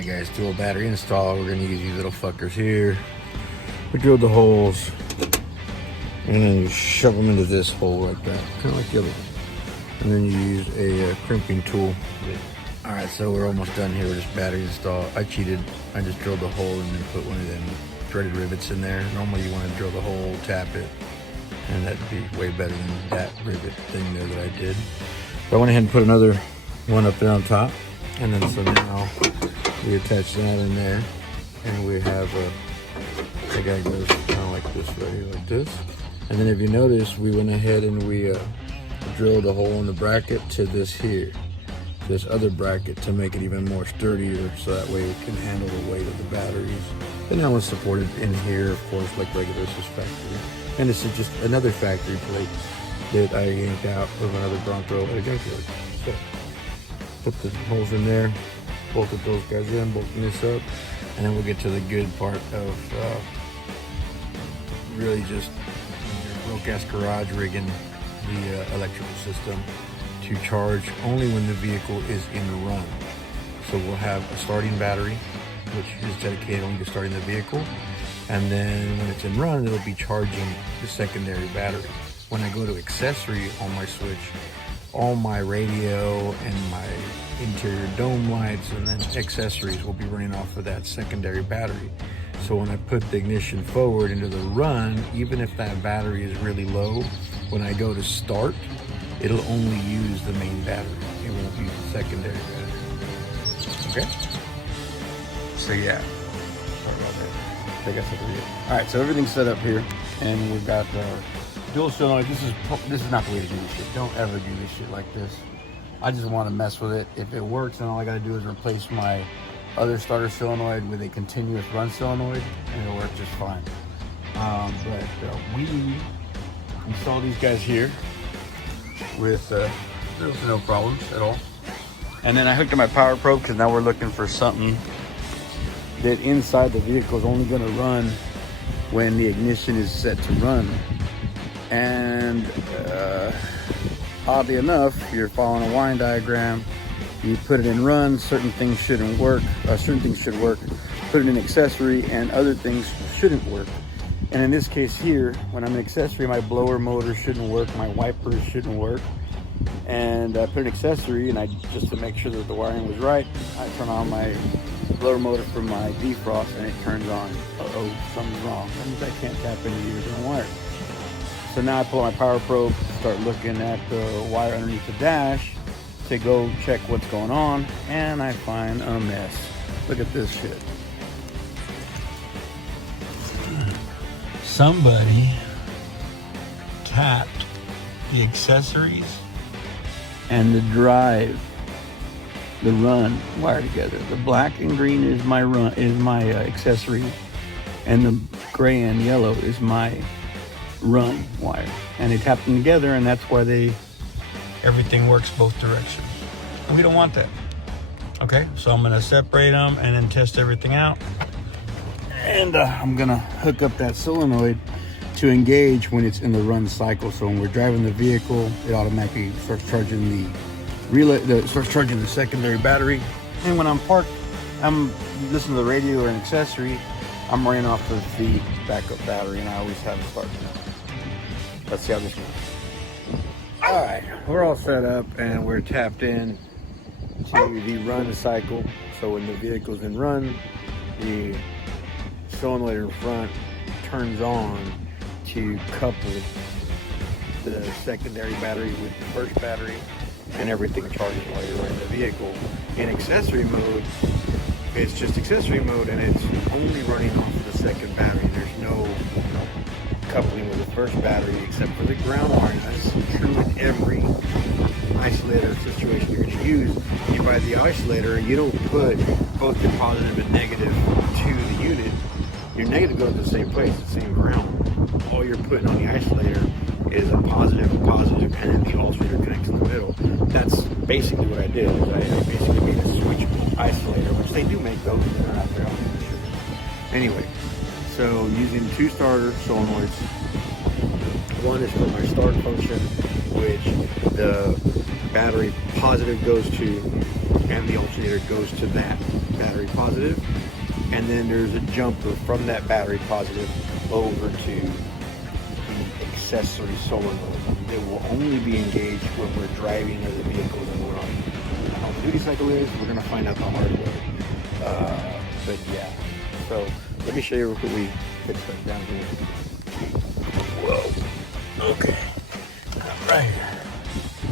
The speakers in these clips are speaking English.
Alright guys, dual battery install. We're gonna use these little fuckers here. We drilled the holes and then you shove them into this hole like that, kind of like the other one. And then you use a crimping tool. Alright, so we're almost done here with this battery install. I cheated. I just drilled the hole and then put one of them threaded rivets in there. Normally you want to drill the hole, tap it, and that'd be way better than that rivet thing there that I did. So I went ahead and put another one up there on top. And then so now we attach that in there, and we have the guy goes kind of like this right here, like this. And then if you notice, we went ahead and we drilled a hole in the bracket to this here, this other bracket, to make it even more sturdier, so that way it can handle the weight of the batteries. And that one's supported in here, of course, like regular. This is factory, and this is just another factory plate that I yanked out of another Bronco at a junkyard. So put the holes in there, bolted those guys in, bolting this up, and then we'll get to the good part of really just your broke-ass garage rigging the electrical system to charge only when the vehicle is in run. So we'll have a starting battery, which is dedicated only to starting the vehicle, and then when it's in run, it'll be charging the secondary battery. When I go to accessory on my switch, all my radio and my interior dome lights and then accessories will be running off of that secondary battery. So when I put the ignition forward into the run, even if that battery is really low, when I go to start, it'll only use the main battery. It won't use the secondary battery. Okay? So yeah. Sorry about that. I guess I can read it. All right, so everything's set up here, and we've got dual solenoid. This is not the way to do this shit. Don't ever do this shit like this. I just want to mess with it. If it works, then all I got to do is replace my other starter solenoid with a continuous run solenoid, and it'll work just fine. But we install these guys here with no problems at all. And then I hooked up my power probe because now we're looking for something that inside the vehicle is only going to run when the ignition is set to run. And oddly enough, you're following a wiring diagram. You put it in run, certain things shouldn't work, certain things should work. Put it in accessory, and other things shouldn't work. And in this case here, when I'm in accessory, my blower motor shouldn't work, my wipers shouldn't work. And I put an accessory, and just to make sure that the wiring was right, I turn on my blower motor for my defrost, and it turns on. Uh-oh, something's wrong. That means I can't tap into the original wire. So now I pull my power probe, start looking at the wire underneath the dash to go check what's going on, and I find a mess. Look at this shit. Somebody tapped the accessories and the drive, the run wire together. The black and green is my accessory, and the gray and yellow is my run wire, and they tap them together, and that's why everything works both directions. And we don't want that. Okay, so I'm gonna separate them and then test everything out, and I'm gonna hook up that solenoid to engage when it's in the run cycle. So when we're driving the vehicle, it automatically starts charging the relay, starts charging the secondary battery. And when I'm parked, I'm listening to the radio or an accessory, I'm running off of the backup battery, and I always have it start. Let's see how this goes. All right, we're all set up, and we're tapped in to the run cycle. So when the vehicle's in run, the solenoid in front turns on to couple the secondary battery with the first battery, and everything charges while you're running the vehicle. In accessory mode, it's just accessory mode, and it's only running off of the second battery. There's no coupling with the first battery except for the ground wiring. That's true in every isolator situation you're going to use. You buy the isolator, you don't put both the positive and negative to the unit. Your negative goes to the same place, the same ground. All you're putting on the isolator is a positive, and then the alternator connects in the middle. That's basically what I did. I basically made a switchable isolator, which they do make those, but they're not there. Anyway, so using two starter solenoids. One is for my start function, which the battery positive goes to, and the alternator goes to that. battery positive, and then there's a jumper from that battery positive over to the accessory solenoid that will only be engaged when we're driving or the vehicle's in the run. How the duty cycle is, we're going to find out the hard way. But yeah, so let me show you real quickly. Fix that down here. Whoa. Okay. All right.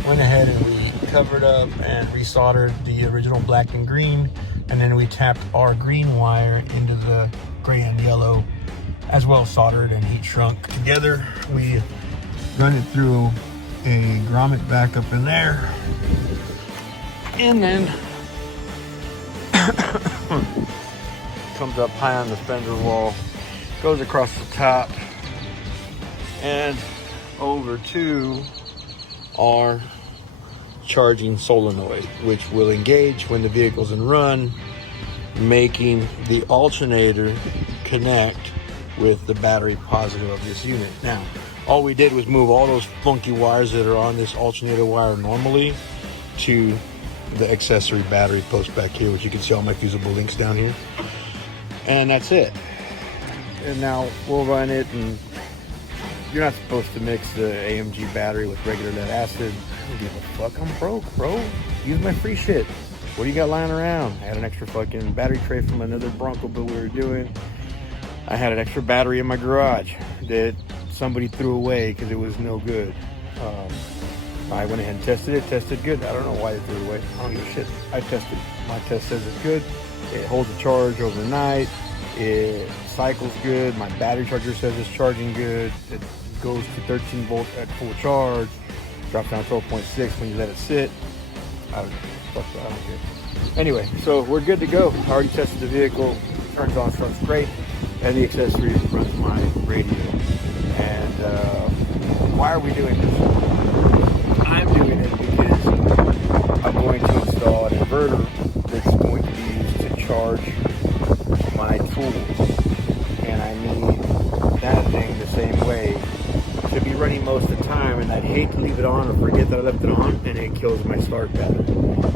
Went ahead and we covered up and resoldered the original black and green, and then we tapped our green wire into the gray and yellow, as well soldered and heat shrunk together. We run it through a grommet back up in there, and then comes up high on the fender wall, goes across the top and over to our charging solenoid, which will engage when the vehicle's in run, making the alternator connect with the battery positive of this unit. Now, all we did was move all those funky wires that are on this alternator wire normally to the accessory battery post back here, which you can see all my fusible links down here. And that's it. And now we'll run it, and you're not supposed to mix the AMG battery with regular lead acid. I don't give a fuck, I'm broke, bro. Use my free shit. What do you got lying around? I had an extra fucking battery tray from another Bronco build we were doing. I had an extra battery in my garage that somebody threw away because it was no good. I went ahead and tested it, tested good. I don't know why they threw it away. I don't give a shit. I tested it. My test says it's good. It holds a charge overnight. It cycles good. My battery charger says it's charging good. It goes to 13 volts at full charge. Drops down 12.6 when you let it sit. I don't care. Anyway, so we're good to go. I already tested the vehicle. Turns on, starts great. And the accessories runs my radio. And why are we doing this? I'm doing it because I'm going to install an inverter that's going to be used to charge my tools. And I need that thing the same way to be running most of the time, and I'd hate to leave it on or forget that I left it on, and it kills my start battery.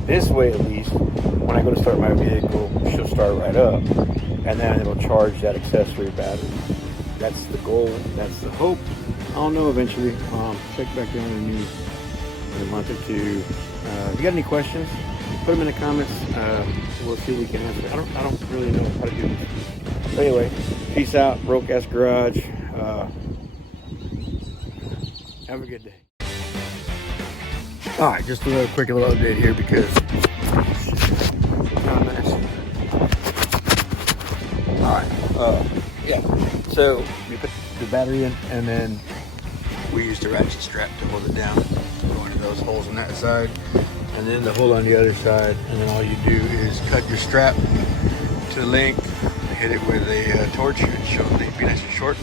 This way, at least, when I go to start my vehicle, she'll start right up, and then it'll charge that accessory battery. That's the goal. That's the hope. I'll know eventually. Check back down in a month or two. If you got any questions, put them in the comments. We'll see if we can answer. I don't really know how to do this. But anyway, peace out. Broke Ass Garage. Have a good day. All right, just a quick little update here because it's kind of nice. All right, yeah. So we put the battery in, and then we used a ratchet strap to hold it down. Go into those holes on that side, and then the hole on the other side. And then all you do is cut your strap to length, hit it with a torch, and show it be nice and short.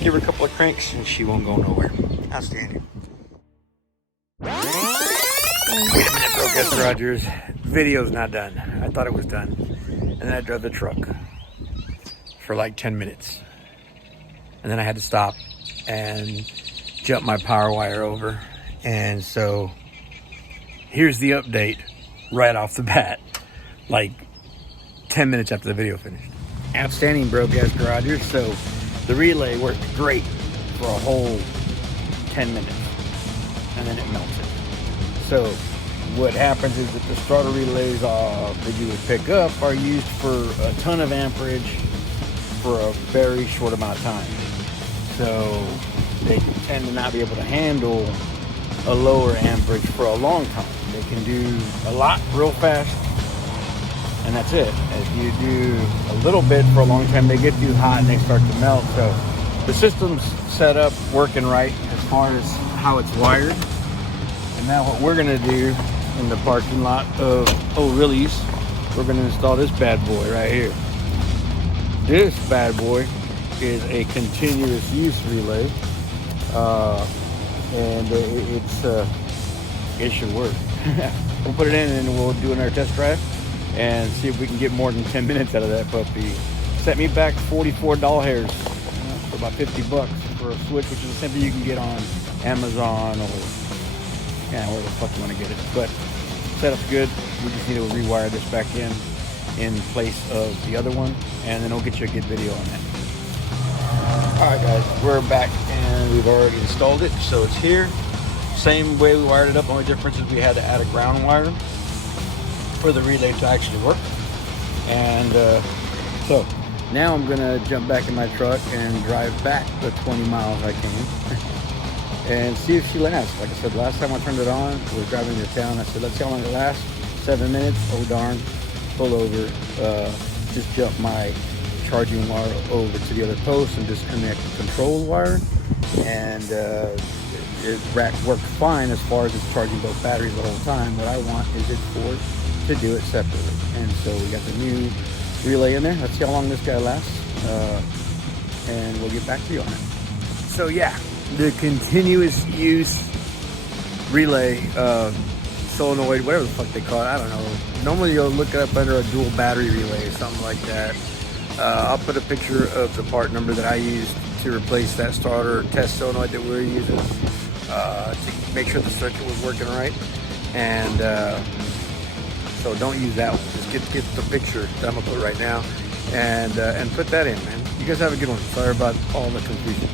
Give her a couple of cranks, and she won't go nowhere. Outstanding. Wait a minute, Broke Ass Rogers. Video's not done. I thought it was done. And then I drove the truck for like 10 minutes. And then I had to stop and jump my power wire over. And so here's the update right off the bat, like 10 minutes after the video finished. Outstanding, Broke Ass Garagers. So the relay worked great for a whole 10 minutes, and then it melted. So what happens is that the starter relays that you would pick up are used for a ton of amperage for a very short amount of time. So they tend to not be able to handle a lower amperage for a long time. They can do a lot real fast, and that's it. If you do a little bit for a long time, they get too hot and they start to melt. So the system's set up, working right as far as how it's wired. And now what we're gonna do in the parking lot of O'Reilly's, we're gonna install this bad boy right here. This bad boy is a continuous use relay, and it should work. We'll put it in and we'll do another test drive and see if we can get more than 10 minutes out of that puppy. Set me back $44 for about $50 for a switch, which is the same thing you can get on Amazon or where the fuck you want to get it. But setup's good. We just need to rewire this back in in place of the other one, and then it'll get you a good video on that. Alright guys, we're back and we've already installed it, so it's here. Same way we wired it up, only difference is we had to add a ground wire for the relay to actually work. And so now I'm gonna jump back in my truck and drive back the 20 miles I came and see if she lasts. Like I said, last time I turned it on, we were driving to town. I said, let's see how long it lasts. 7 minutes, oh darn, pull over, just jump my charging wire over to the other post and disconnect the control wire, and it worked fine as far as it's charging both batteries the whole time. What I want is it to do it separately, and so we got the new relay in there. Let's see how long this guy lasts, and we'll get back to you on it. So yeah, the continuous use relay solenoid, whatever the fuck they call it, I don't know. Normally you'll look it up under a dual battery relay or something like that. I'll put a picture of the part number that I used to replace that starter test solenoid that we were using to make sure the circuit was working right. And so don't use that one. Just get the picture that I'm gonna put right now, and put that in, man. You guys have a good one. Sorry about all the confusion.